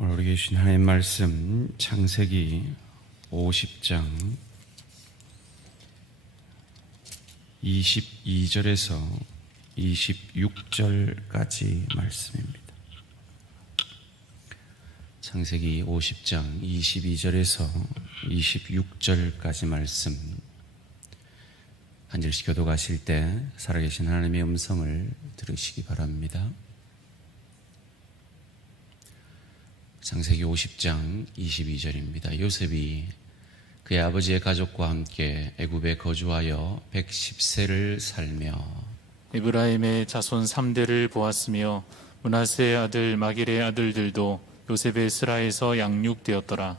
오늘 우리에게 주신 하나님의 말씀 창세기 50장 22절에서 26절까지 말씀입니다. 창세기 50장 22절에서 26절까지 말씀, 한 절씩 교독하실 때 살아계신 하나님의 음성을 들으시기 바랍니다. 창세기 50장 22절입니다. 요셉이 그의 아버지의 가족과 함께 애굽에 거주하여 110세를 살며 에브라임의 자손 3대를 보았으며 므낫세의 아들 마길의 아들들도 요셉의 스라에서 양육되었더라.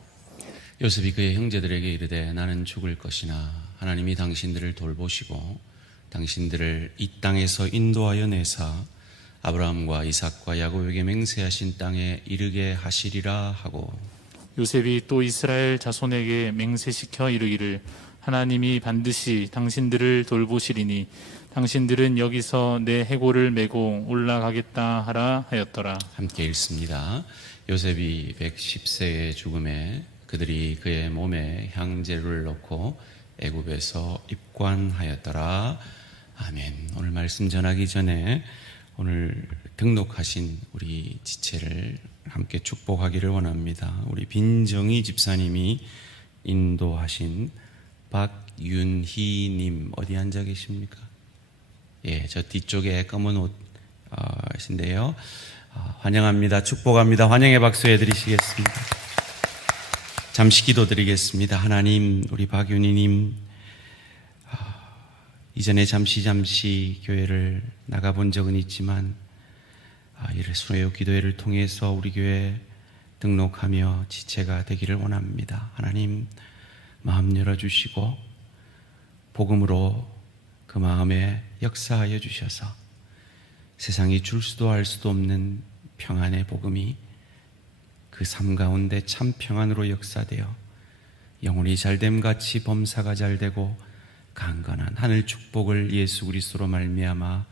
요셉이 그의 형제들에게 이르되 나는 죽을 것이나 하나님이 당신들을 돌보시고 당신들을 이 땅에서 인도하여 내사 아브라함과 이삭과 야곱에게 맹세하신 땅에 이르게 하시리라 하고, 요셉이 또 이스라엘 자손에게 맹세시켜 이르기를 하나님이 반드시 당신들을 돌보시리니 당신들은 여기서 내 해골을 메고 올라가겠다 하라 하였더라. 함께 읽습니다. 요셉이 110세의 죽음에 그들이 그의 몸에 향제를 넣고 애굽에서 입관하였더라. 아멘. 오늘 말씀 전하기 전에 오늘 등록하신 우리 지체를 함께 축복하기를 원합니다. 우리 빈정희 집사님이 인도하신 박윤희님 어디 앉아 계십니까? 예, 저 뒤쪽에 검은 옷인데요. 환영합니다. 축복합니다. 환영의 박수 해드리시겠습니다. 잠시 기도드리겠습니다. 하나님, 우리 박윤희님 이전에 잠시 교회를 나가본 적은 있지만 이를 수요 기도회를 통해서 우리 교회 등록하며 지체가 되기를 원합니다. 하나님, 마음 열어주시고 복음으로 그 마음에 역사하여 주셔서 세상이 줄 수도 알 수도 없는 평안의 복음이 그 삶 가운데 참 평안으로 역사되어 영혼이 잘됨같이 범사가 잘되고 강건한 하늘 축복을 예수 그리스도로 말미암아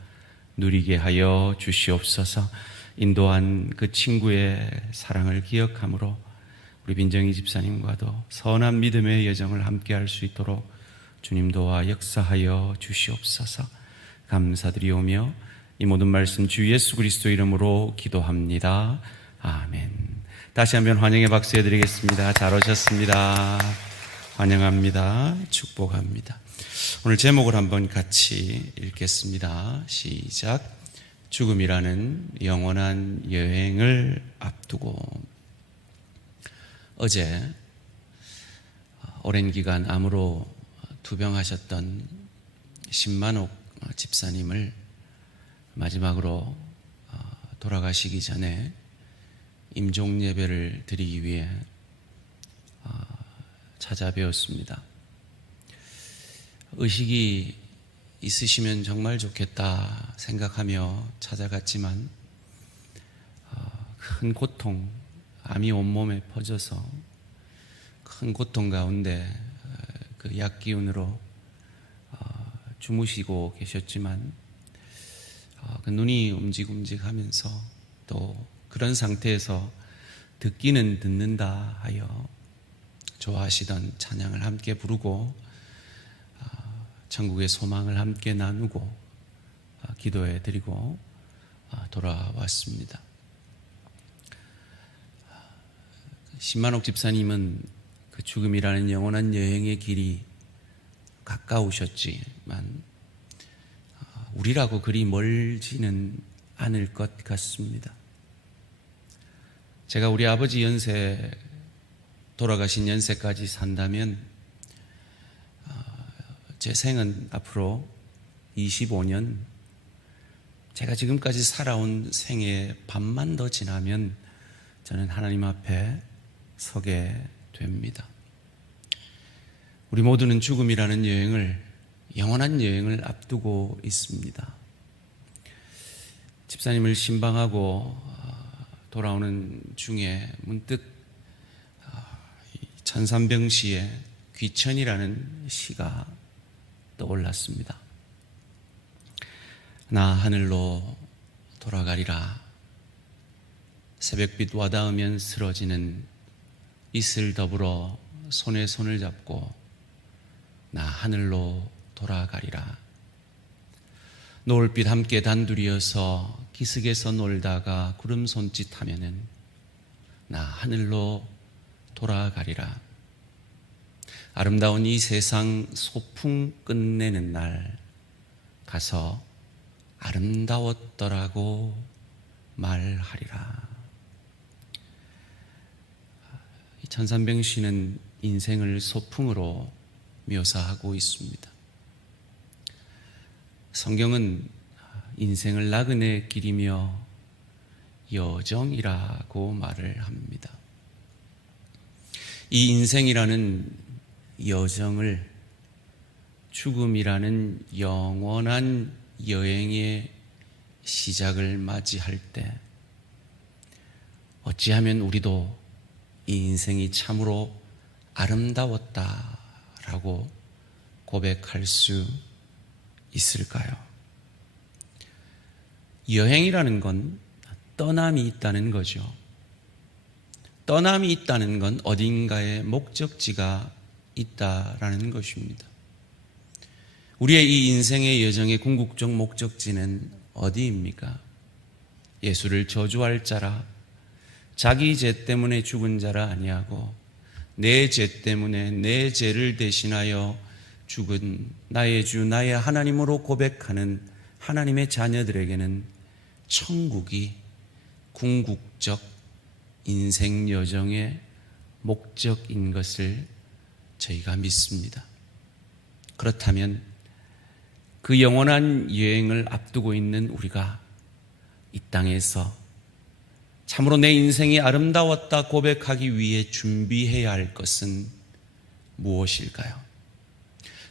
누리게 하여 주시옵소서. 인도한 그 친구의 사랑을 기억함으로 우리 빈정희 집사님과도 선한 믿음의 여정을 함께 할 수 있도록 주님 도와 역사하여 주시옵소서. 감사드리오며 이 모든 말씀 주 예수 그리스도 이름으로 기도합니다. 아멘. 다시 한번 환영의 박수 해드리겠습니다. 잘 오셨습니다. 환영합니다. 축복합니다. 오늘 제목을 한번 같이 읽겠습니다. 시작. 죽음이라는 영원한 여행을 앞두고. 어제 오랜 기간 암으로 투병하셨던 신만옥 집사님을 마지막으로 돌아가시기 전에 임종 예배를 드리기 위해 찾아뵈었습니다. 의식이 있으시면 정말 좋겠다 생각하며 찾아갔지만 큰 고통, 암이 온몸에 퍼져서 큰 고통 가운데 그 약기운으로 주무시고 계셨지만 그 눈이 움직하면서 또 그런 상태에서 듣기는 듣는다 하여 좋아하시던 찬양을 함께 부르고 천국의 소망을 함께 나누고 기도해 드리고 돌아왔습니다. 신만옥 집사님은 그 죽음이라는 영원한 여행의 길이 가까우셨지만 우리라고 그리 멀지는 않을 것 같습니다. 제가 우리 아버지 연세, 돌아가신 연세까지 산다면 제 생은 앞으로 25년, 제가 지금까지 살아온 생의 반만 더 지나면 저는 하나님 앞에 서게 됩니다. 우리 모두는 죽음이라는 여행을, 영원한 여행을 앞두고 있습니다. 집사님을 신방하고 돌아오는 중에 문득 천산병시의 귀천이라는 시가 떠올랐습니다. 나 하늘로 돌아가리라. 새벽빛 와닿으면 쓰러지는 이슬 더불어 손에 손을 잡고 나 하늘로 돌아가리라. 노을빛 함께 단둘이어서 기슭에서 놀다가 구름 손짓하면은 나 하늘로 돌아가리라. 아름다운 이 세상 소풍 끝내는 날 가서 아름다웠더라고 말하리라. 천산병 시는 인생을 소풍으로 묘사하고 있습니다. 성경은 인생을 나그네 길이며 여정이라고 말을 합니다. 이 인생이라는 여정을 죽음이라는 영원한 여행의 시작을 맞이할 때 어찌하면 우리도 이 인생이 참으로 아름다웠다라고 고백할 수 있을까요? 여행이라는 건 떠남이 있다는 거죠. 떠남이 있다는 건 어딘가에 목적지가 있다라는 것입니다. 우리의 이 인생의 여정의 궁극적 목적지는 어디입니까? 예수를 저주할 자라, 자기 죄 때문에 죽은 자라 아니하고 내 죄 때문에 내 죄를 대신하여 죽은 나의 주 나의 하나님으로 고백하는 하나님의 자녀들에게는 천국이 궁극적 인생 여정의 목적인 것을 저희가 믿습니다. 그렇다면 그 영원한 여행을 앞두고 있는 우리가 이 땅에서 참으로 내 인생이 아름다웠다 고백하기 위해 준비해야 할 것은 무엇일까요?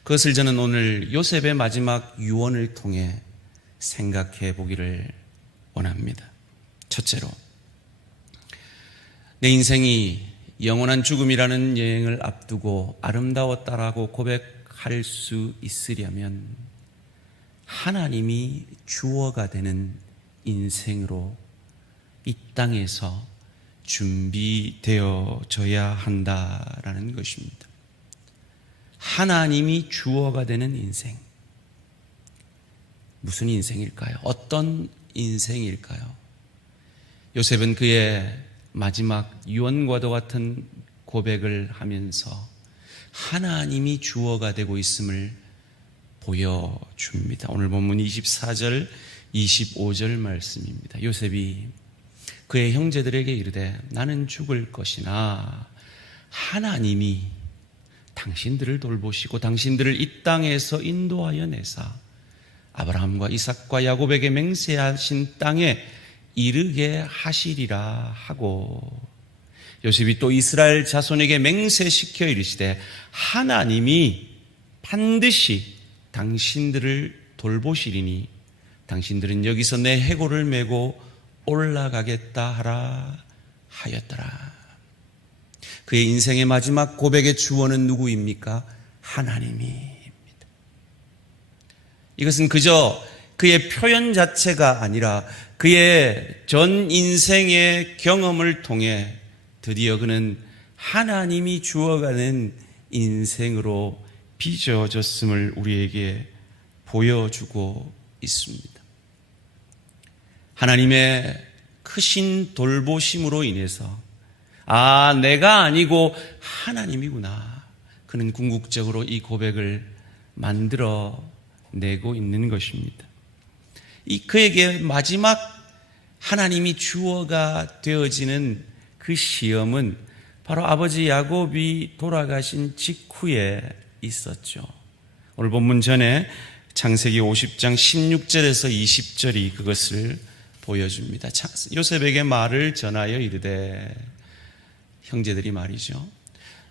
그것을 저는 오늘 요셉의 마지막 유언을 통해 생각해 보기를 원합니다. 첫째로, 내 인생이 영원한 죽음이라는 여행을 앞두고 아름다웠다라고 고백할 수 있으려면 하나님이 주어가 되는 인생으로 이 땅에서 준비되어져야 한다라는 것입니다. 하나님이 주어가 되는 인생. 무슨 인생일까요? 어떤 인생일까요? 요셉은 그의 마지막 유언과도 같은 고백을 하면서 하나님이 주어가 되고 있음을 보여줍니다. 오늘 본문 24절, 25절 말씀입니다. 요셉이 그의 형제들에게 이르되 나는 죽을 것이나 하나님이 당신들을 돌보시고 당신들을 이 땅에서 인도하여 내사 아브라함과 이삭과 야곱에게 맹세하신 땅에 이르게 하시리라 하고, 요셉이 또 이스라엘 자손에게 맹세시켜 이르시되 하나님이 반드시 당신들을 돌보시리니 당신들은 여기서 내 해골을 메고 올라가겠다 하라 하였더라. 그의 인생의 마지막 고백의 주어는 누구입니까? 하나님입니다. 이것은 그저 그의 표현 자체가 아니라 그의 전 인생의 경험을 통해 드디어 그는 하나님이 주어가는 인생으로 빚어졌음을 우리에게 보여주고 있습니다. 하나님의 크신 돌보심으로 인해서 내가 아니고 하나님이구나, 그는 궁극적으로 이 고백을 만들어내고 있는 것입니다. 그에게 마지막 하나님이 주어가 되어지는 그 시험은 바로 아버지 야곱이 돌아가신 직후에 있었죠. 오늘 본문 전에 창세기 50장 16절에서 20절이 그것을 보여줍니다. 요셉에게 말을 전하여 이르되, 형제들이 말이죠,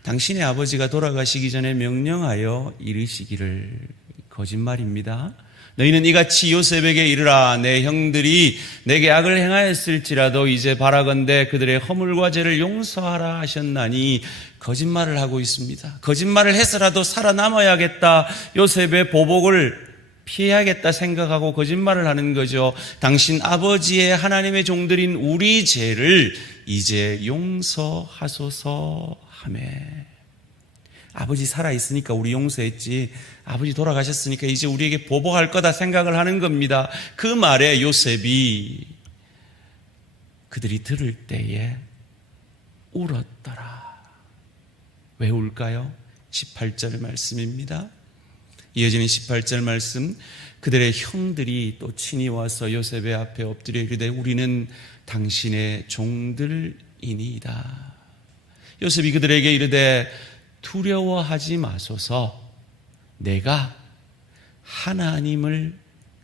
당신의 아버지가 돌아가시기 전에 명령하여 이르시기를, 거짓말입니다. 너희는 이같이 요셉에게 이르라. 내 형들이 내게 악을 행하였을지라도 이제 바라건대 그들의 허물과 죄를 용서하라 하셨나니, 거짓말을 하고 있습니다. 거짓말을 해서라도 살아남아야겠다. 요셉의 보복을 피해야겠다 생각하고 거짓말을 하는 거죠. 당신 아버지의 하나님의 종들인 우리 죄를 이제 용서하소서 하매. 아버지 살아있으니까 우리 용서했지, 아버지 돌아가셨으니까 이제 우리에게 보복할 거다 생각을 하는 겁니다. 그 말에 요셉이 그들이 들을 때에 울었더라. 왜 울까요? 18절 말씀입니다. 이어지는 18절 말씀, 그들의 형들이 또 친히 와서 요셉의 앞에 엎드려 이르되 우리는 당신의 종들이니이다. 요셉이 그들에게 이르되 두려워하지 마소서, 내가 하나님을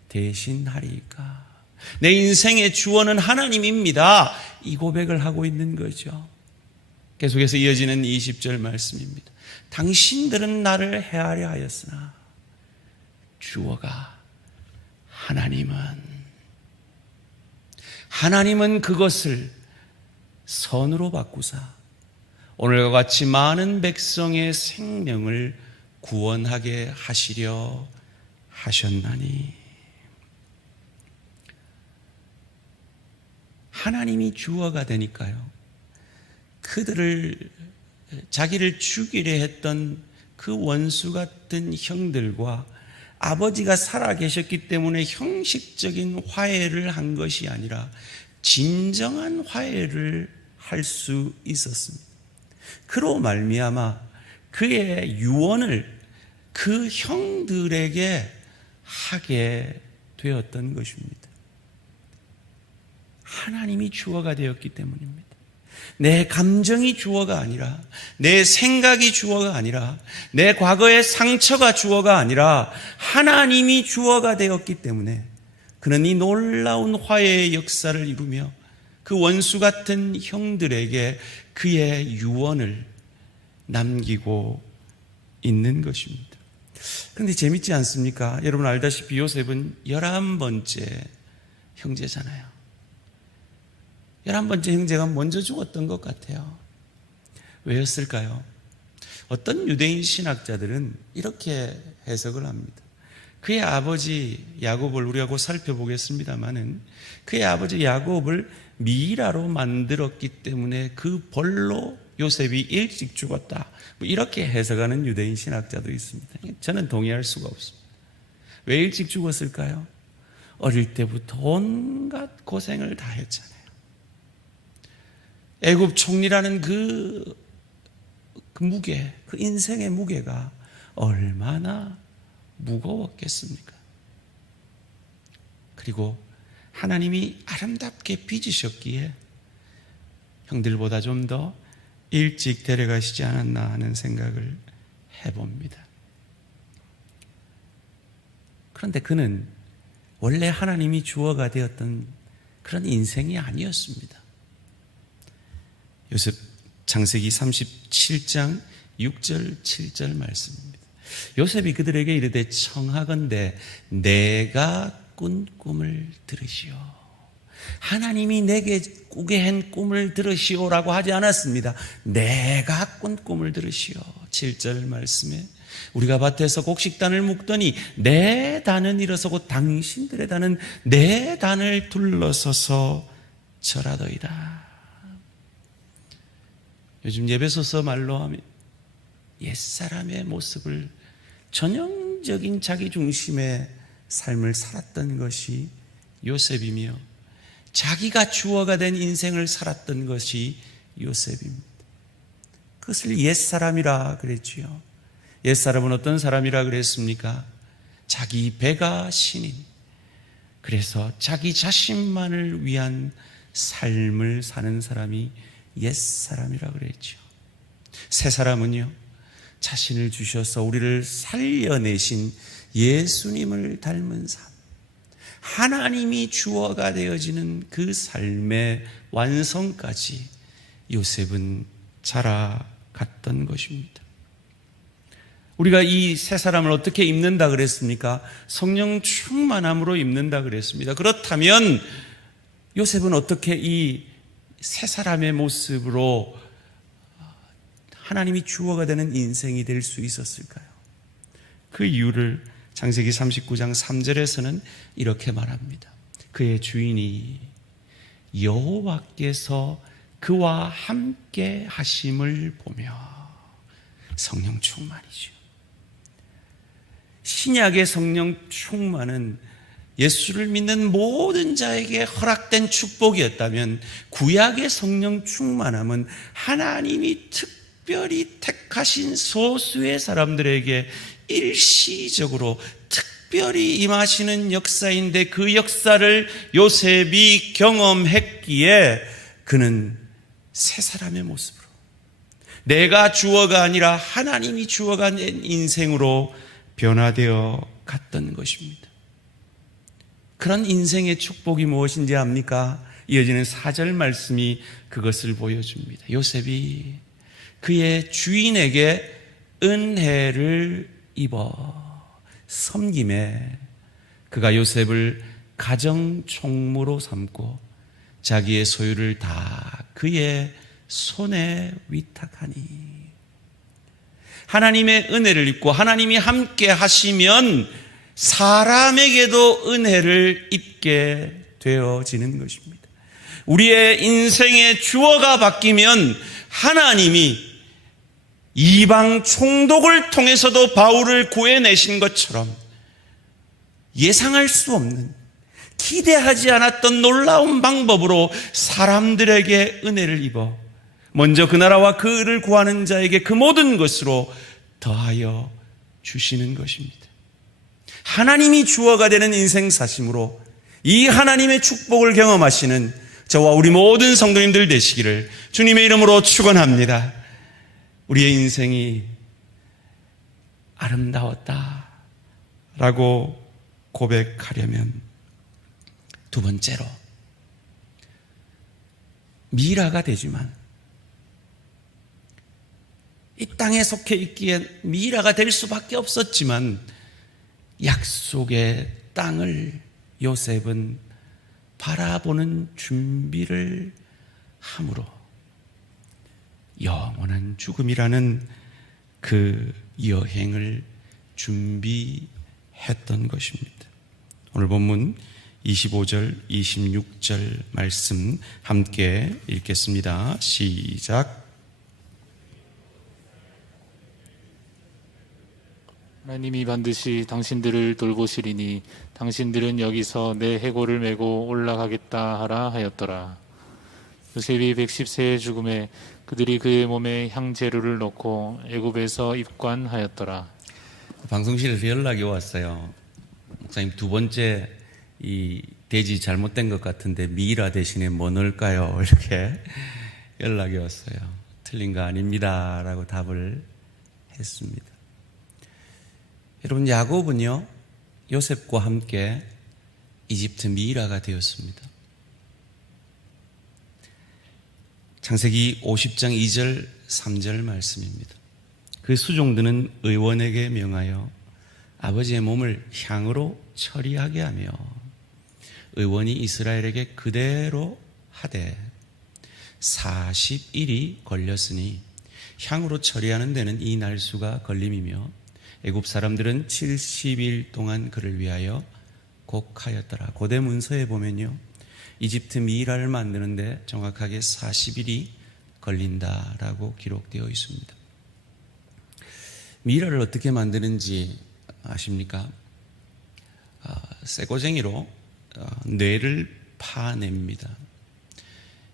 대신하리까. 내 인생의 주원은 하나님입니다. 이 고백을 하고 있는 거죠. 계속해서 이어지는 20절 말씀입니다. 당신들은 나를 해하려 하였으나 주어가 하나님은 그것을 선으로 바꾸사 오늘과 같이 많은 백성의 생명을 구원하게 하시려 하셨나니. 하나님이 주어가 되니까요, 그들을 자기를 죽이려 했던 그 원수 같은 형들과 아버지가 살아계셨기 때문에 형식적인 화해를 한 것이 아니라 진정한 화해를 할 수 있었습니다. 그로 말미암아 그의 유언을 그 형들에게 하게 되었던 것입니다. 하나님이 주어가 되었기 때문입니다. 내 감정이 주어가 아니라, 내 생각이 주어가 아니라, 내 과거의 상처가 주어가 아니라 하나님이 주어가 되었기 때문에 그는 이 놀라운 화해의 역사를 이루며 그 원수 같은 형들에게 그의 유언을 남기고 있는 것입니다. 그런데 재밌지 않습니까? 여러분 알다시피 요셉은 11번째 형제잖아요. 11번째 형제가 먼저 죽었던 것 같아요. 왜였을까요? 어떤 유대인 신학자들은 이렇게 해석을 합니다. 그의 아버지 야곱을 우리가 곧 살펴보겠습니다마는 그의 아버지 야곱을 미라로 만들었기 때문에 그 벌로 요셉이 일찍 죽었다, 이렇게 해석하는 유대인 신학자도 있습니다. 저는 동의할 수가 없습니다. 왜 일찍 죽었을까요? 어릴 때부터 온갖 고생을 다 했잖아요. 애굽 총리라는 그 무게, 그 인생의 무게가 얼마나 무거웠겠습니까? 그리고 하나님이 아름답게 빚으셨기에 형들보다 좀 더 일찍 데려가시지 않았나 하는 생각을 해봅니다. 그런데 그는 원래 하나님이 주어가 되었던 그런 인생이 아니었습니다. 요셉 창세기 37장 6절 7절 말씀입니다. 요셉이 그들에게 이르되 청하건대 내가 꾼 꿈을 들으시오. 하나님이 내게 꾸게 한 꿈을 들으시오라고 하지 않았습니다. 내가 꾼 꿈을 들으시오. 7절 말씀에 우리가 밭에서 곡식단을 묶더니 내 단은 일어서고 당신들의 단은 내 단을 둘러서서 절하더이다. 요즘 예배소서 말로 하면 옛사람의 모습을, 전형적인 자기 중심의 삶을 살았던 것이 요셉이며 자기가 주어가 된 인생을 살았던 것이 요셉입니다. 그것을 옛사람이라 그랬지요. 옛사람은 어떤 사람이라 그랬습니까? 자기 배가 신인, 그래서 자기 자신만을 위한 삶을 사는 사람이 옛사람이라 그랬죠. 새사람은요, 자신을 주셔서 우리를 살려내신 예수님을 닮은 삶, 하나님이 주어가 되어지는 그 삶의 완성까지 요셉은 자라갔던 것입니다. 우리가 이 새 사람을 어떻게 입는다 그랬습니까? 성령 충만함으로 입는다 그랬습니다. 그렇다면 요셉은 어떻게 이 새 사람의 모습으로 하나님이 주어가 되는 인생이 될 수 있었을까요? 그 이유를 창세기 39장 3절에서는 이렇게 말합니다. 그의 주인이 여호와께서 그와 함께 하심을 보며. 성령 충만이죠. 신약의 성령 충만은 예수를 믿는 모든 자에게 허락된 축복이었다면, 구약의 성령 충만함은 하나님이 특별히 택하신 소수의 사람들에게 일시적으로 특별히 임하시는 역사인데, 그 역사를 요셉이 경험했기에 그는 새 사람의 모습으로, 내가 주어가 아니라 하나님이 주어가 된 인생으로 변화되어 갔던 것입니다. 그런 인생의 축복이 무엇인지 압니까? 이어지는 4절 말씀이 그것을 보여줍니다. 요셉이 그의 주인에게 은혜를 입어 섬김에 그가 요셉을 가정 총무로 삼고 자기의 소유를 다 그의 손에 위탁하니. 하나님의 은혜를 입고 하나님이 함께 하시면 사람에게도 은혜를 입게 되어지는 것입니다. 우리의 인생의 주어가 바뀌면 하나님이 이방 총독을 통해서도 바울을 구해내신 것처럼 예상할 수 없는, 기대하지 않았던 놀라운 방법으로 사람들에게 은혜를 입어 먼저 그 나라와 그를 구하는 자에게 그 모든 것으로 더하여 주시는 것입니다. 하나님이 주어가 되는 인생 사심으로 이 하나님의 축복을 경험하시는 저와 우리 모든 성도님들 되시기를 주님의 이름으로 축원합니다. 우리의 인생이 아름다웠다라고 고백하려면 두 번째로 미라가 되지만, 이 땅에 속해 있기에 미라가 될 수밖에 없었지만 약속의 땅을 요셉은 바라보는 준비를 함으로 영원한 죽음이라는 그 여행을 준비했던 것입니다. 오늘 본문 25절, 26절 말씀 함께 읽겠습니다. 시작. 하나님이 반드시 당신들을 돌보시리니 당신들은 여기서 내 해골을 메고 올라가겠다 하라 하였더라. 요셉이 110세의 죽음에 그들이 그의 몸에 향재료를 넣고 애굽에서 입관하였더라. 방송실에서 연락이 왔어요. 목사님, 두 번째 이 돼지 잘못된 것 같은데 미라 대신에 뭐 넣을까요? 이렇게 연락이 왔어요. 틀린 거 아닙니다 라고 답을 했습니다. 여러분, 야곱은요 요셉과 함께 이집트 미라가 되었습니다. 창세기 50장 2절 3절 말씀입니다. 그 수종들은 의원에게 명하여 아버지의 몸을 향으로 처리하게 하며 의원이 이스라엘에게 그대로 하되 40일이 걸렸으니 향으로 처리하는 데는 이 날수가 걸림이며 애굽 사람들은 70일 동안 그를 위하여 곡하였더라. 고대 문서에 보면요 이집트 미라를 만드는데 정확하게 40일이 걸린다라고 기록되어 있습니다. 미라를 어떻게 만드는지 아십니까? 쇠고쟁이로 뇌를 파냅니다.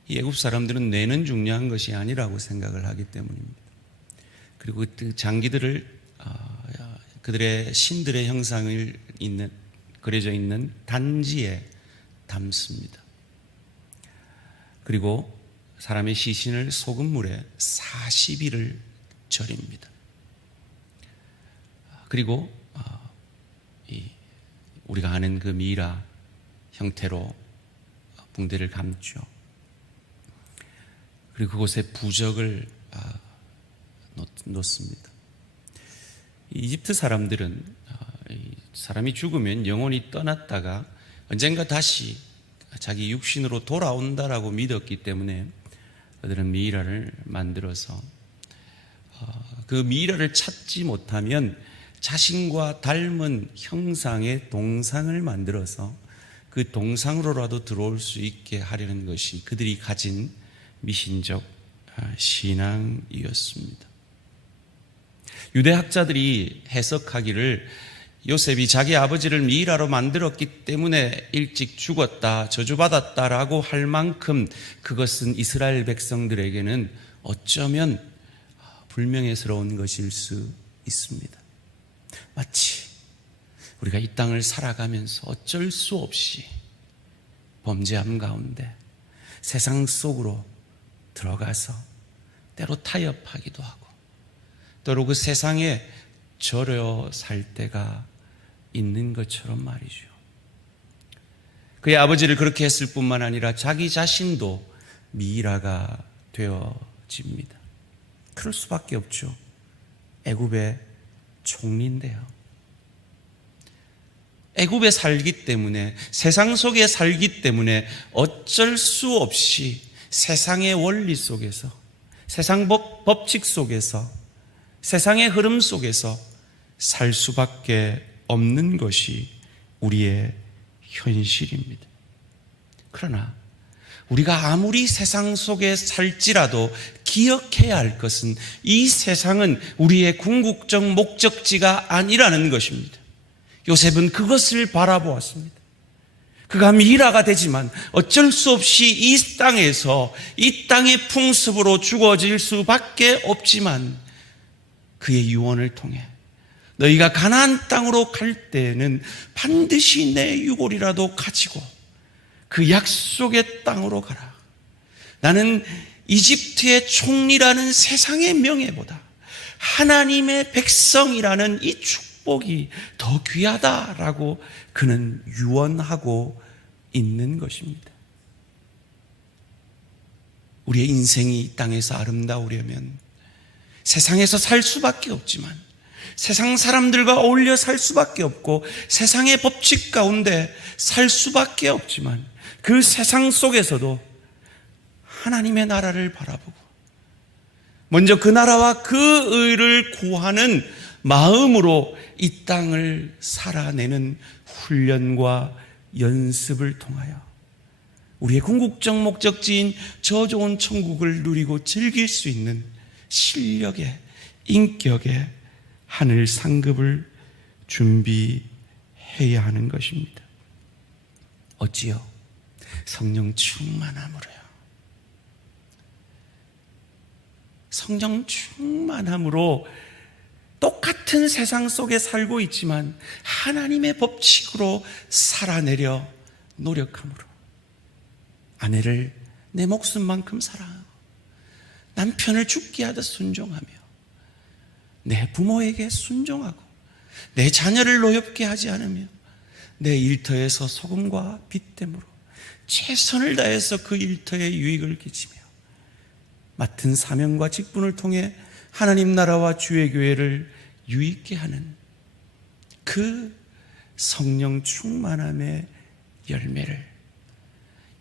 이 애굽 사람들은 뇌는 중요한 것이 아니라고 생각을 하기 때문입니다. 그리고 그 장기들을 그들의 신들의 형상을 그려져 있는 단지에 담습니다. 그리고 사람의 시신을 소금물에 40일을 절입니다. 그리고 우리가 아는 그 미라 형태로 붕대를 감죠. 그리고 그곳에 부적을 놓습니다. 이집트 사람들은 사람이 죽으면 영혼이 떠났다가 언젠가 다시 자기 육신으로 돌아온다라고 믿었기 때문에 그들은 미이라를 만들어서 그 미이라를 찾지 못하면 자신과 닮은 형상의 동상을 만들어서 그 동상으로라도 들어올 수 있게 하려는 것이 그들이 가진 미신적 신앙이었습니다. 유대학자들이 해석하기를 요셉이 자기 아버지를 미이라로 만들었기 때문에 일찍 죽었다, 저주받았다라고 할 만큼 그것은 이스라엘 백성들에게는 어쩌면 불명예스러운 것일 수 있습니다. 마치 우리가 이 땅을 살아가면서 어쩔 수 없이 범죄함 가운데 세상 속으로 들어가서 때로 타협하기도 하고 때로 그 세상에 절여 살 때가 있는 것처럼 말이죠. 그의 아버지를 그렇게 했을 뿐만 아니라 자기 자신도 미이라가 되어집니다. 그럴 수밖에 없죠. 애굽의 총리인데요. 애굽에 살기 때문에, 세상 속에 살기 때문에 어쩔 수 없이 세상의 원리 속에서, 세상 법칙 속에서, 세상의 흐름 속에서 살 수밖에 없는 것이 우리의 현실입니다. 그러나 우리가 아무리 세상 속에 살지라도 기억해야 할 것은 이 세상은 우리의 궁극적 목적지가 아니라는 것입니다. 요셉은 그것을 바라보았습니다. 그가 미이라가 되지만 어쩔 수 없이 이 땅에서 이 땅의 풍습으로 죽어질 수밖에 없지만 그의 유언을 통해 너희가 가나안 땅으로 갈 때에는 반드시 내 유골이라도 가지고 그 약속의 땅으로 가라. 나는 이집트의 총리라는 세상의 명예보다 하나님의 백성이라는 이 축복이 더 귀하다라고 그는 유언하고 있는 것입니다. 우리의 인생이 이 땅에서 아름다우려면 세상에서 살 수밖에 없지만 세상 사람들과 어울려 살 수밖에 없고 세상의 법칙 가운데 살 수밖에 없지만 그 세상 속에서도 하나님의 나라를 바라보고 먼저 그 나라와 그 의를 구하는 마음으로 이 땅을 살아내는 훈련과 연습을 통하여 우리의 궁극적 목적지인 저 좋은 천국을 누리고 즐길 수 있는 실력의, 인격의 하늘 상급을 준비해야 하는 것입니다. 어찌요? 성령 충만함으로요. 성령 충만함으로 똑같은 세상 속에 살고 있지만 하나님의 법칙으로 살아내려 노력함으로 아내를 내 목숨만큼 사랑하고 남편을 죽게 하듯 순종하며 내 부모에게 순종하고 내 자녀를 노엽게 하지 않으며 내 일터에서 소금과 빛됨으로 최선을 다해서 그 일터에 유익을 끼치며 맡은 사명과 직분을 통해 하나님 나라와 주의 교회를 유익게 하는 그 성령 충만함의 열매를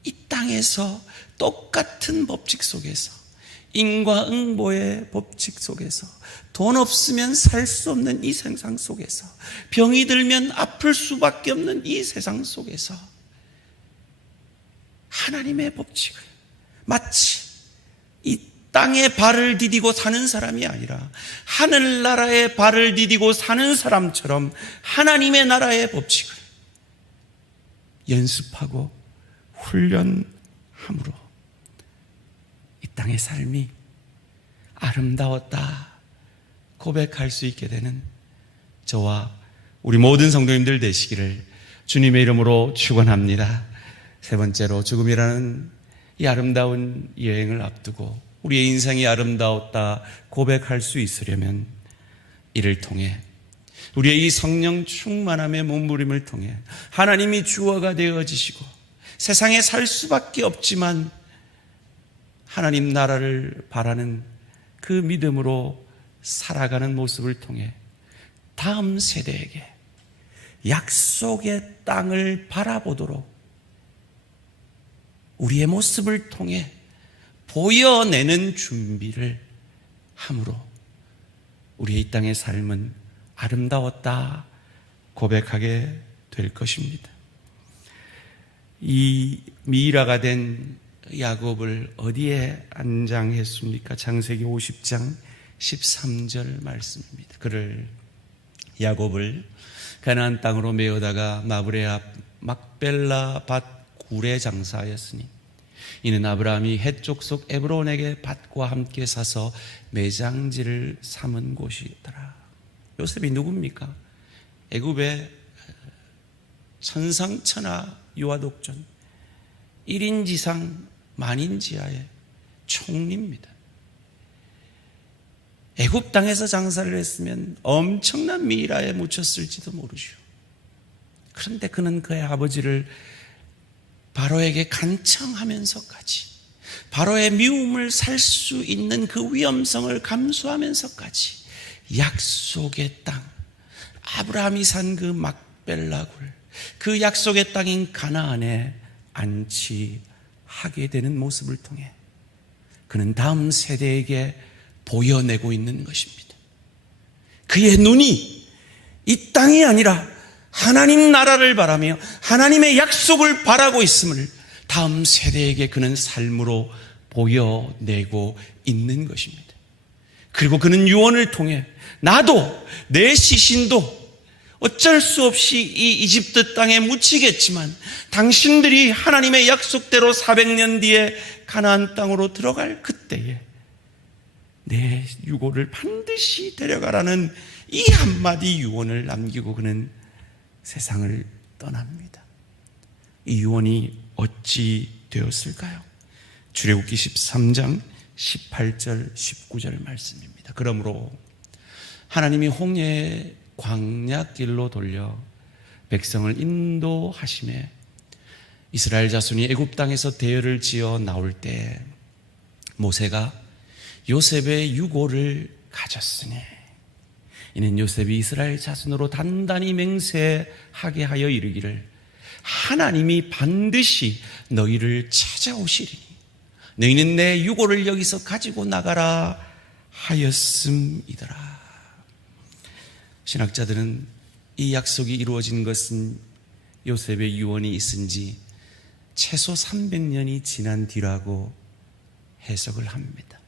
이 땅에서 똑같은 법칙 속에서 인과응보의 법칙 속에서 돈 없으면 살 수 없는 이 세상 속에서 병이 들면 아플 수밖에 없는 이 세상 속에서 하나님의 법칙을 마치 이 땅에 발을 디디고 사는 사람이 아니라 하늘나라에 발을 디디고 사는 사람처럼 하나님의 나라의 법칙을 연습하고 훈련함으로 이 땅의 삶이 아름다웠다 고백할 수 있게 되는 저와 우리 모든 성도님들 되시기를 주님의 이름으로 축원합니다. 세 번째로 죽음이라는 이 아름다운 여행을 앞두고 우리의 인생이 아름다웠다 고백할 수 있으려면 이를 통해 우리의 이 성령 충만함의 몸부림을 통해 하나님이 주어가 되어지시고 세상에 살 수밖에 없지만 하나님 나라를 바라는 그 믿음으로 살아가는 모습을 통해 다음 세대에게 약속의 땅을 바라보도록 우리의 모습을 통해 보여내는 준비를 함으로 우리의 이 땅의 삶은 아름다웠다 고백하게 될 것입니다. 이 미이라가 된 야곱을 어디에 안장했습니까? 창세기 50장 13절 말씀입니다. 그를 야곱을 가나안 땅으로 메어다가 마브레 앞 막벨라 밭 굴에 장사하였으니 이는 아브라함이 헷 족 에브론에게 밭과 함께 사서 매장지를 삼은 곳이더라. 요셉이 누굽니까? 애굽의 천상천하 유아독존 1인지상 만인지하의 총리입니다. 애굽 땅에서 장사를 했으면 엄청난 미이라에 묻혔을지도 모르죠. 그런데 그는 그의 아버지를 바로에게 간청하면서까지, 바로의 미움을 살 수 있는 그 위험성을 감수하면서까지 약속의 땅, 아브라함이 산 그 막벨라굴, 그 약속의 땅인 가나안에 안치하게 되는 모습을 통해 그는 다음 세대에게 보여내고 있는 것입니다. 그의 눈이 이 땅이 아니라 하나님 나라를 바라며 하나님의 약속을 바라고 있음을 다음 세대에게 그는 삶으로 보여내고 있는 것입니다. 그리고 그는 유언을 통해 나도 내 시신도 어쩔 수 없이 이 이집트 땅에 묻히겠지만 당신들이 하나님의 약속대로 400년 뒤에 가나안 땅으로 들어갈 그때에 내 유고를 반드시 데려가라는 이 한마디 유언을 남기고 그는 세상을 떠납니다. 이 유언이 어찌 되었을까요? 출애굽기 13장 18절 19절 말씀입니다. 그러므로 하나님이 홍해의 광야길로 돌려 백성을 인도하심에 이스라엘 자손이 애굽 땅에서 대열을 지어 나올 때 모세가 요셉의 유고를 가졌으니 이는 요셉이 이스라엘 자손으로 단단히 맹세하게 하여 이르기를 하나님이 반드시 너희를 찾아오시리니 너희는 내 유고를 여기서 가지고 나가라 하였음이더라. 신학자들은 이 약속이 이루어진 것은 요셉의 유언이 있은 지 최소 300년이 지난 뒤라고 해석을 합니다.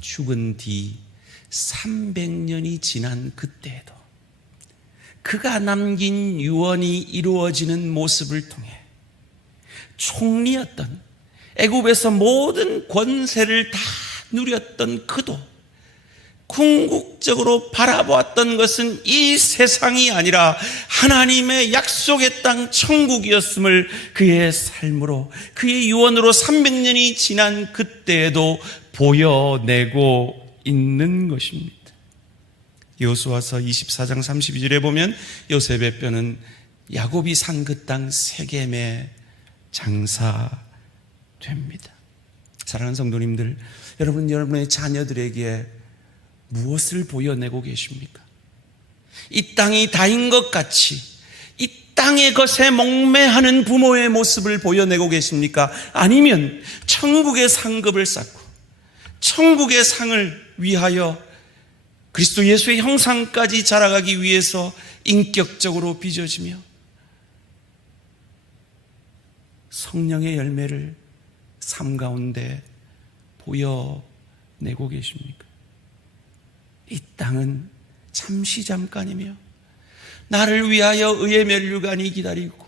죽은 뒤 300년이 지난 그때에도 그가 남긴 유언이 이루어지는 모습을 통해 총리였던 애굽에서 모든 권세를 다 누렸던 그도 궁극적으로 바라보았던 것은 이 세상이 아니라 하나님의 약속의 땅 천국이었음을 그의 삶으로 그의 유언으로 300년이 지난 그때에도 보여내고 있는 것입니다. 여호수아서 24장 32절에 보면 요셉의 뼈는 야곱이 산 그 땅 세겜에 장사됩니다. 사랑하는 성도님들, 여러분의 자녀들에게 무엇을 보여내고 계십니까? 이 땅이 다인 것 같이 이 땅의 것에 목매하는 부모의 모습을 보여내고 계십니까? 아니면 천국의 상급을 쌓고 천국의 상을 위하여 그리스도 예수의 형상까지 자라가기 위해서 인격적으로 빚어지며 성령의 열매를 삶 가운데 보여내고 계십니까? 이 땅은 잠시 잠깐이며 나를 위하여 의의 면류관이 기다리고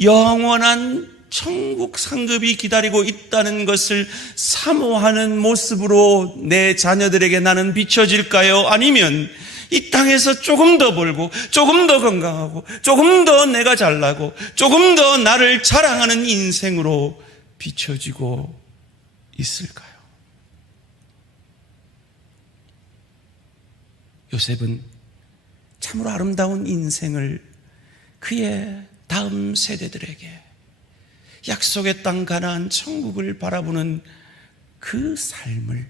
영원한 천국 상급이 기다리고 있다는 것을 사모하는 모습으로 내 자녀들에게 나는 비춰질까요? 아니면 이 땅에서 조금 더 벌고 조금 더 건강하고 조금 더 내가 잘나고 조금 더 나를 자랑하는 인생으로 비춰지고 있을까요? 요셉은 참으로 아름다운 인생을 그의 다음 세대들에게 약속의 땅 가나안 천국을 바라보는 그 삶을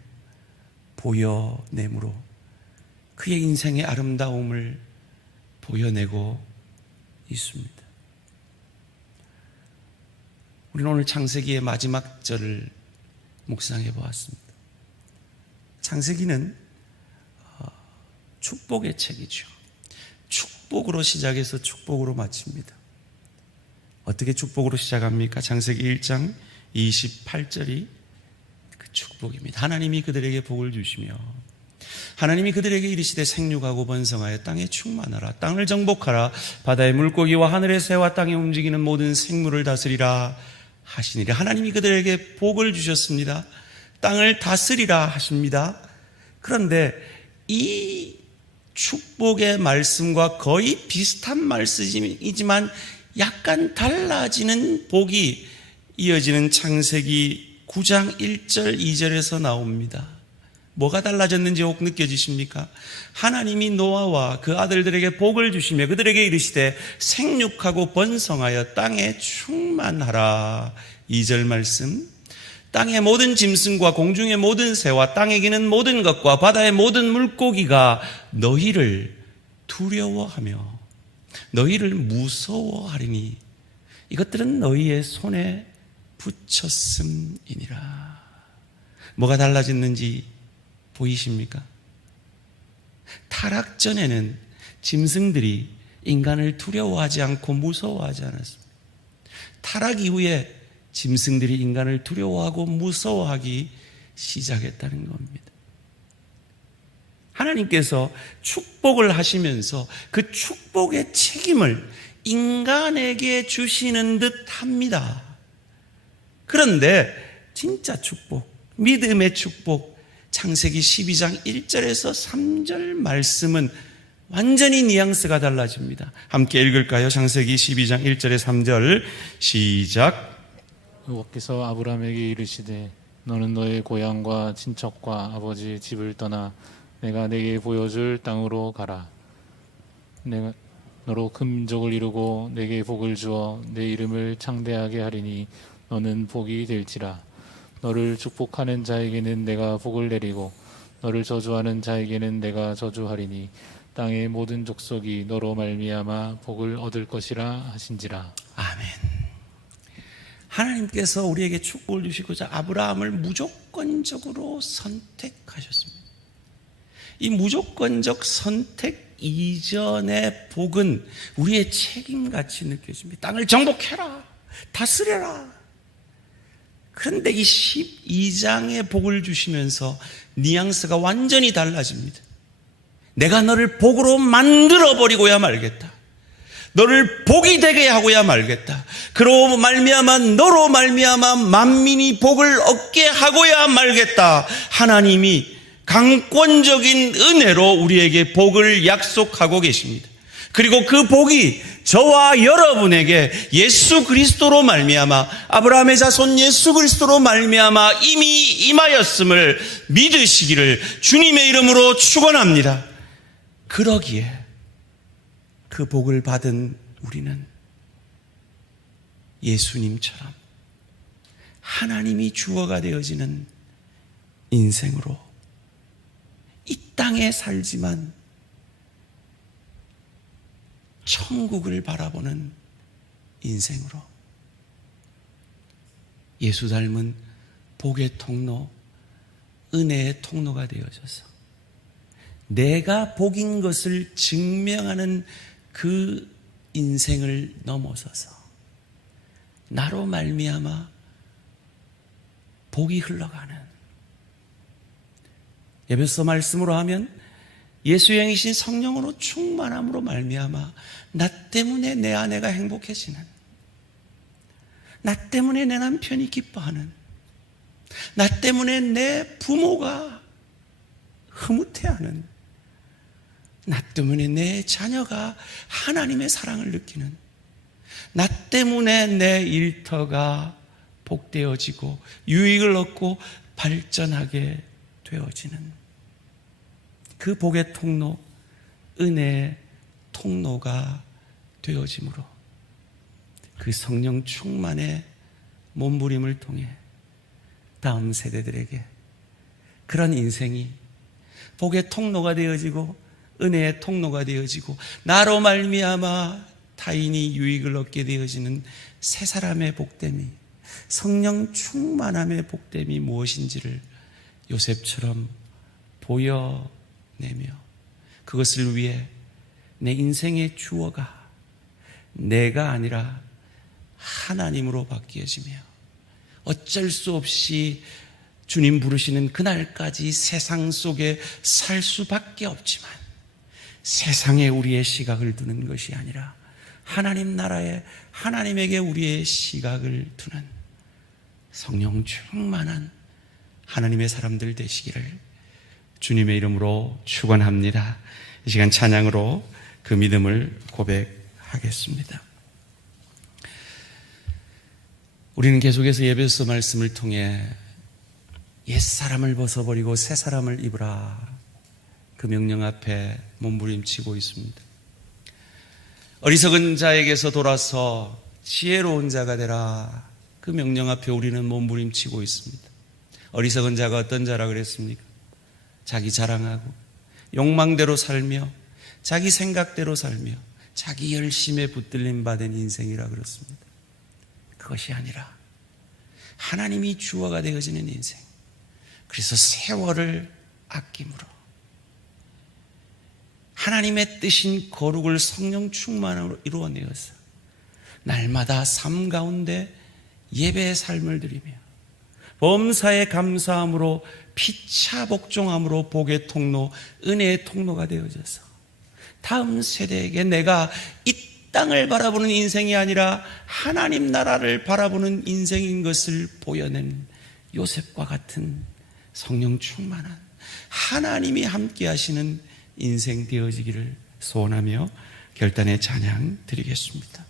보여내므로 그의 인생의 아름다움을 보여내고 있습니다. 우리는 오늘 창세기의 마지막 절을 묵상해 보았습니다. 창세기는 축복의 책이죠. 축복으로 시작해서 축복으로 마칩니다. 어떻게 축복으로 시작합니까? 창세기 1장 28절이 그 축복입니다. 하나님이 그들에게 복을 주시며 하나님이 그들에게 이르시되 생육하고 번성하여 땅에 충만하라. 땅을 정복하라. 바다의 물고기와 하늘의 새와 땅에 움직이는 모든 생물을 다스리라 하시니라. 하나님이 그들에게 복을 주셨습니다. 땅을 다스리라 하십니다. 그런데 이 축복의 말씀과 거의 비슷한 말씀이지만 약간 달라지는 복이 이어지는 창세기 9장 1절 2절에서 나옵니다. 뭐가 달라졌는지 혹 느껴지십니까? 하나님이 노아와 그 아들들에게 복을 주시며 그들에게 이르시되 생육하고 번성하여 땅에 충만하라. 2절 말씀, 땅의 모든 짐승과 공중의 모든 새와 땅에 기는 모든 것과 바다의 모든 물고기가 너희를 두려워하며 너희를 무서워하리니 이것들은 너희의 손에 붙였음이니라. 뭐가 달라졌는지 보이십니까? 타락 전에는 짐승들이 인간을 두려워하지 않고 무서워하지 않았습니다. 타락 이후에 짐승들이 인간을 두려워하고 무서워하기 시작했다는 겁니다. 하나님께서 축복을 하시면서 그 축복의 책임을 인간에게 주시는 듯 합니다. 그런데 진짜 축복, 믿음의 축복, 창세기 12장 1절에서 3절 말씀은 완전히 뉘앙스가 달라집니다. 함께 읽을까요? 창세기 12장 1절에 3절 시작. 여호와께서 아브라함에게 이르시되 너는 너의 고향과 친척과 아버지의 집을 떠나 내가 내게 보여줄 땅으로 가라. 내가 너로 큰 민족을 이루고 내게 복을 주어 내 이름을 창대하게 하리니 너는 복이 될지라. 너를 축복하는 자에게는 내가 복을 내리고 너를 저주하는 자에게는 내가 저주하리니 땅의 모든 족속이 너로 말미암아 복을 얻을 것이라 하신지라. 아멘. 하나님께서 우리에게 축복을 주시고자 아브라함을 무조건적으로 선택하셨습니다. 이 무조건적 선택 이전의 복은 우리의 책임같이 느껴집니다. 땅을 정복해라, 다스려라. 그런데 이 12장의 복을 주시면서 뉘앙스가 완전히 달라집니다. 내가 너를 복으로 만들어버리고야 말겠다. 너를 복이 되게 하고야 말겠다. 그로 말미암아 너로 말미암아 만민이 복을 얻게 하고야 말겠다. 하나님이 강권적인 은혜로 우리에게 복을 약속하고 계십니다. 그리고 그 복이 저와 여러분에게 예수 그리스도로 말미암아 아브라함의 자손 예수 그리스도로 말미암아 이미 임하였음을 믿으시기를 주님의 이름으로 축원합니다. 그러기에 그 복을 받은 우리는 예수님처럼 하나님이 주어가 되어지는 인생으로 이 땅에 살지만 천국을 바라보는 인생으로 예수 닮은 복의 통로, 은혜의 통로가 되어져서 내가 복인 것을 증명하는 그 인생을 넘어서서 나로 말미암아 복이 흘러가는, 에베소 말씀으로 하면 예수의 영이신 성령으로 충만함으로 말미암아 나 때문에 내 아내가 행복해지는, 나 때문에 내 남편이 기뻐하는, 나 때문에 내 부모가 흐뭇해하는, 나 때문에 내 자녀가 하나님의 사랑을 느끼는, 나 때문에 내 일터가 복되어지고 유익을 얻고 발전하게 되어지는 그 복의 통로, 은혜의 통로가 되어짐으로 그 성령 충만의 몸부림을 통해 다음 세대들에게 그런 인생이 복의 통로가 되어지고 은혜의 통로가 되어지고 나로 말미암아 타인이 유익을 얻게 되어지는 새 사람의 복됨이, 성령 충만함의 복됨이 무엇인지를 요셉처럼 보여내며 그것을 위해 내 인생의 주어가 내가 아니라 하나님으로 바뀌어지며 어쩔 수 없이 주님 부르시는 그날까지 세상 속에 살 수밖에 없지만 세상에 우리의 시각을 두는 것이 아니라 하나님 나라에 하나님에게 우리의 시각을 두는 성령 충만한 하나님의 사람들 되시기를 주님의 이름으로 축원합니다. 이 시간 찬양으로 그 믿음을 고백하겠습니다. 우리는 계속해서 에베소 말씀을 통해 옛사람을 벗어버리고 새사람을 입으라, 그 명령 앞에 몸부림치고 있습니다. 어리석은 자에게서 돌아서 지혜로운 자가 되라, 그 명령 앞에 우리는 몸부림치고 있습니다. 어리석은 자가 어떤 자라 그랬습니까? 자기 자랑하고 욕망대로 살며 자기 생각대로 살며 자기 열심에 붙들림 받은 인생이라 그렇습니다. 그것이 아니라 하나님이 주어가 되어지는 인생, 그래서 세월을 아낌으로 하나님의 뜻인 거룩을 성령 충만으로 이루어내어서 날마다 삶 가운데 예배의 삶을 드리며 범사에 감사함으로 피차 복종함으로 복의 통로, 은혜의 통로가 되어져서 다음 세대에게 내가 이 땅을 바라보는 인생이 아니라 하나님 나라를 바라보는 인생인 것을 보여낸 요셉과 같은 성령 충만한 하나님이 함께 하시는 인생 되어지기를 소원하며 결단의 찬양 드리겠습니다.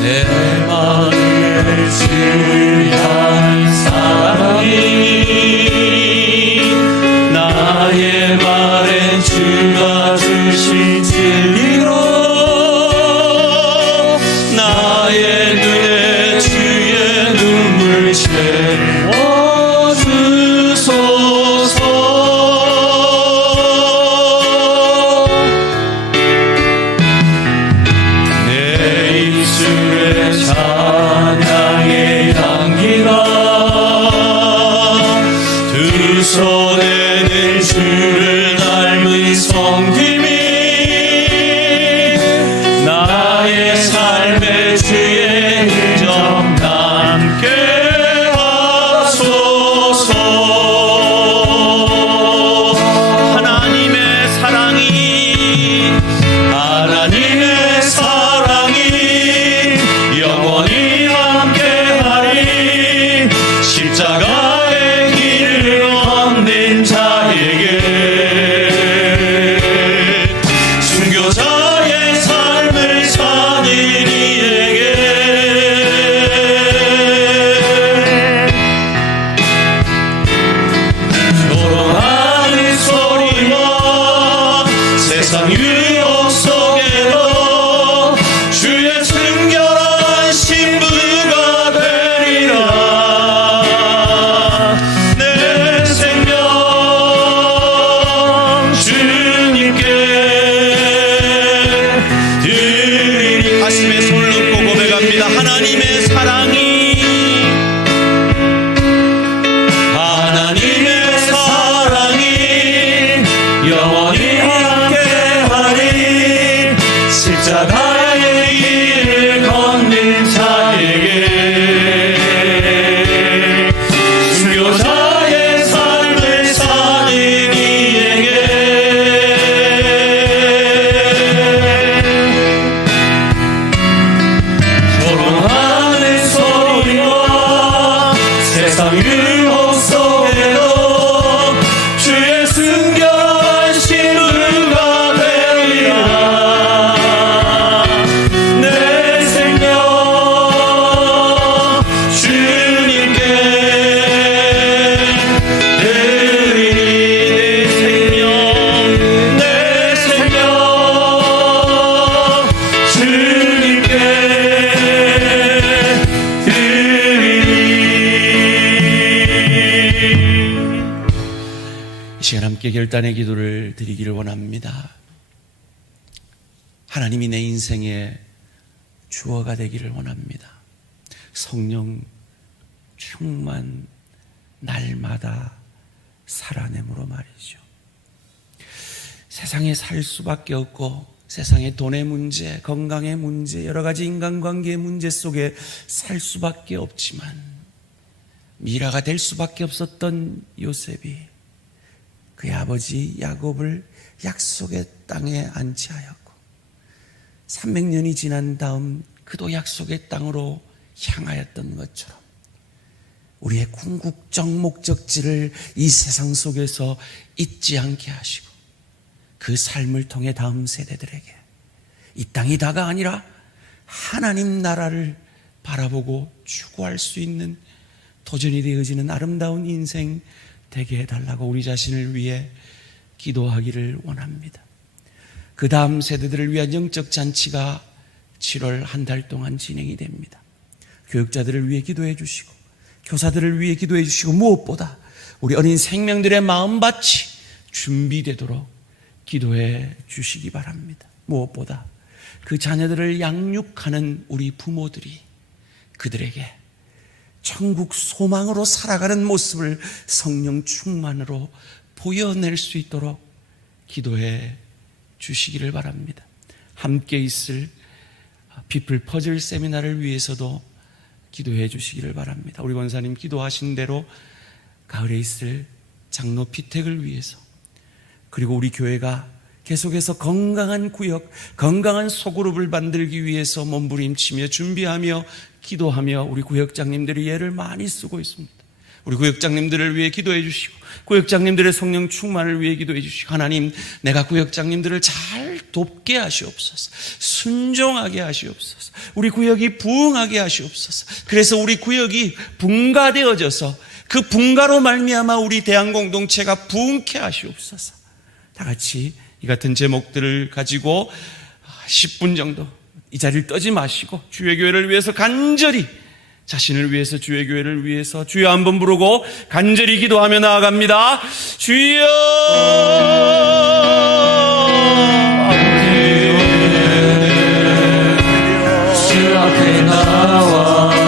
내 마음을 주한 사랑이 나의 말엔 주가 주신 진리로 나의 눈에 주의 눈물 채워주소서. 찬양의 향기가 두 손에는 주를 닮은 섬김이 나의 삶의 주의 흔적 남게 하소서. 하나님의 사랑이 영원히 함께하리. 십자가의 길을 걷는 자에게 함께 결단의 기도를 드리기를 원합니다. 하나님이 내 인생의 주어가 되기를 원합니다. 성령 충만 날마다 살아내므로 말이죠. 세상에 살 수밖에 없고 세상의 돈의 문제, 건강의 문제, 여러 가지 인간관계의 문제 속에 살 수밖에 없지만 미라가 될 수밖에 없었던 요셉이 그의 아버지 야곱을 약속의 땅에 안치하였고 300년이 지난 다음 그도 약속의 땅으로 향하였던 것처럼 우리의 궁극적 목적지를 이 세상 속에서 잊지 않게 하시고 그 삶을 통해 다음 세대들에게 이 땅이 다가 아니라 하나님 나라를 바라보고 추구할 수 있는 도전이 되어지는 아름다운 인생 되게 해달라고 우리 자신을 위해 기도하기를 원합니다. 그 다음 세대들을 위한 영적 잔치가 7월 한 달 동안 진행이 됩니다. 교육자들을 위해 기도해 주시고 교사들을 위해 기도해 주시고 무엇보다 우리 어린 생명들의 마음밭이 준비되도록 기도해 주시기 바랍니다. 무엇보다 그 자녀들을 양육하는 우리 부모들이 그들에게 천국 소망으로 살아가는 모습을 성령 충만으로 보여낼 수 있도록 기도해 주시기를 바랍니다. 함께 있을 피플 퍼즐 세미나를 위해서도 기도해 주시기를 바랍니다. 우리 권사님 기도하신 대로 가을에 있을 장로 피택을 위해서 그리고 우리 교회가 계속해서 건강한 구역, 건강한 소그룹을 만들기 위해서 몸부림치며 준비하며 기도하며 우리 구역장님들이 애를 많이 쓰고 있습니다. 우리 구역장님들을 위해 기도해 주시고 구역장님들의 성령 충만을 위해 기도해 주시고 하나님 내가 구역장님들을 잘 돕게 하시옵소서. 순종하게 하시옵소서. 우리 구역이 부흥하게 하시옵소서. 그래서 우리 구역이 분가되어져서 그 분가로 말미암아 우리 대한공동체가 부흥케 하시옵소서. 다 같이 이 같은 제목들을 가지고 10분 정도 이 자리를 떠지 마시고 주의 교회를 위해서 간절히 자신을 위해서 주의 교회를 위해서 주여 한번 부르고 간절히 기도하며 나아갑니다. 주여 주 앞에 나와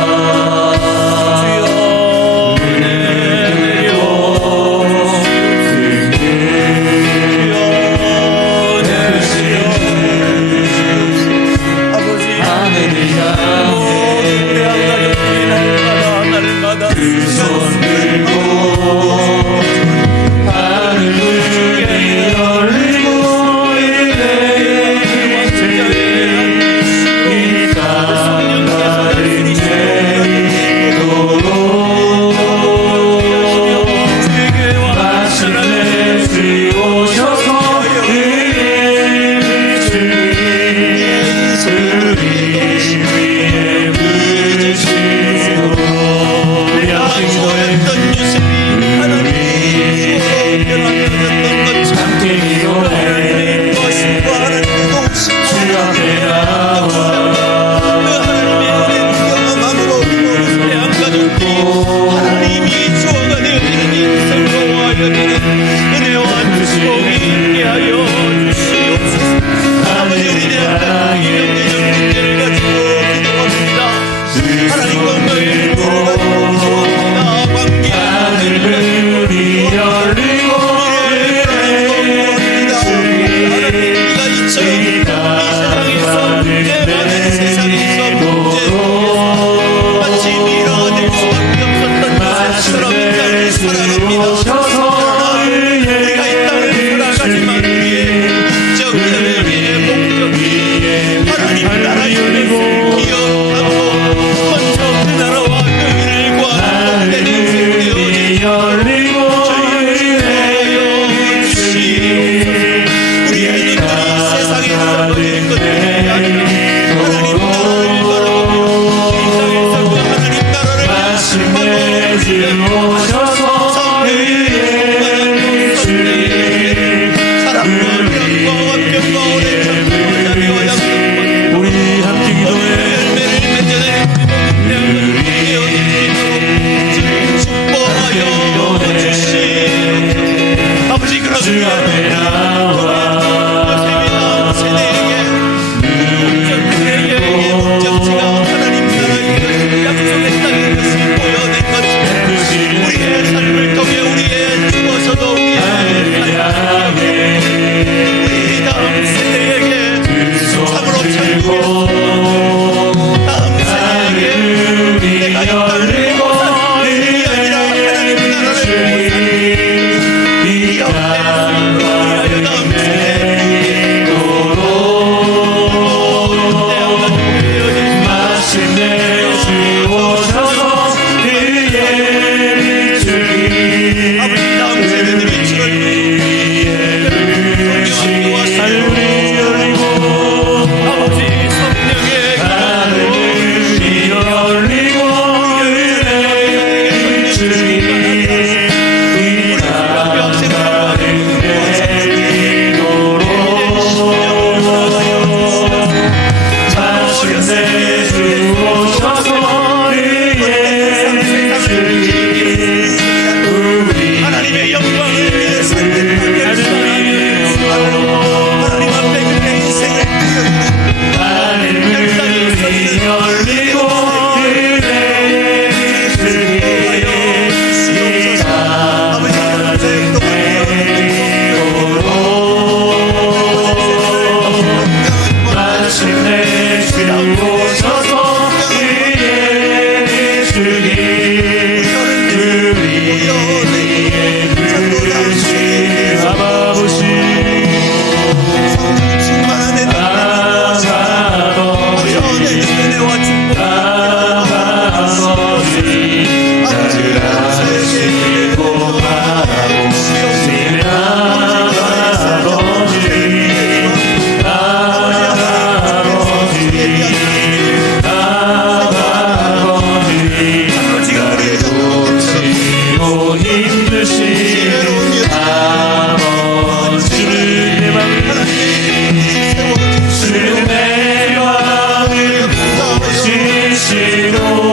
지시고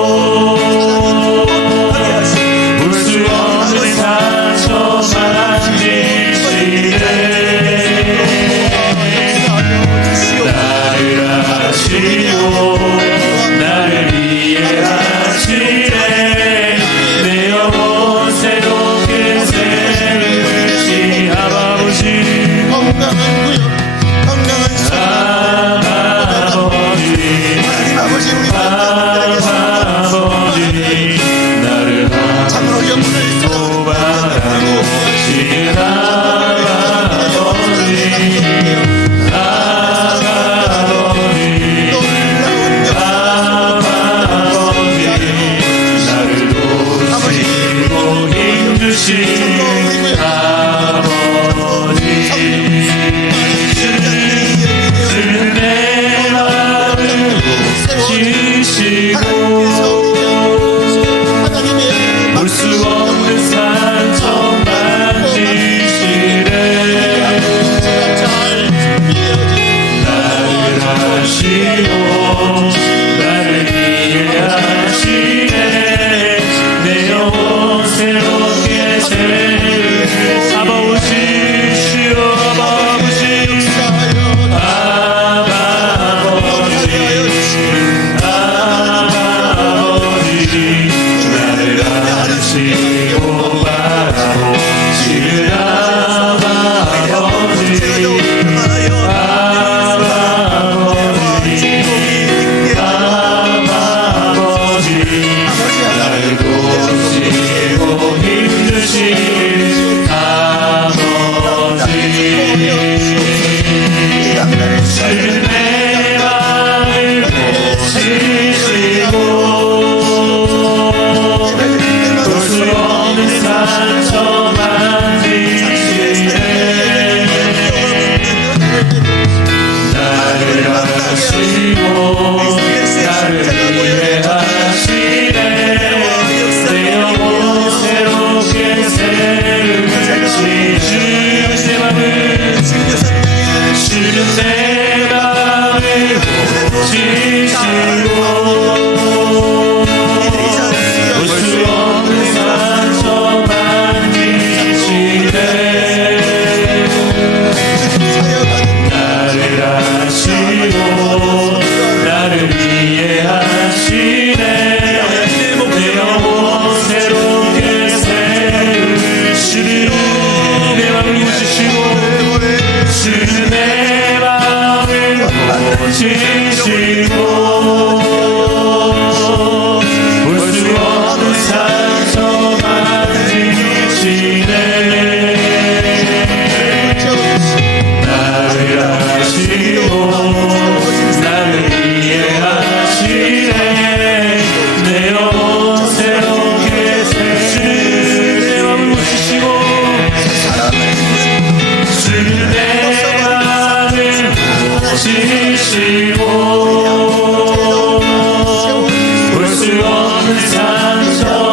볼 수 없는 상처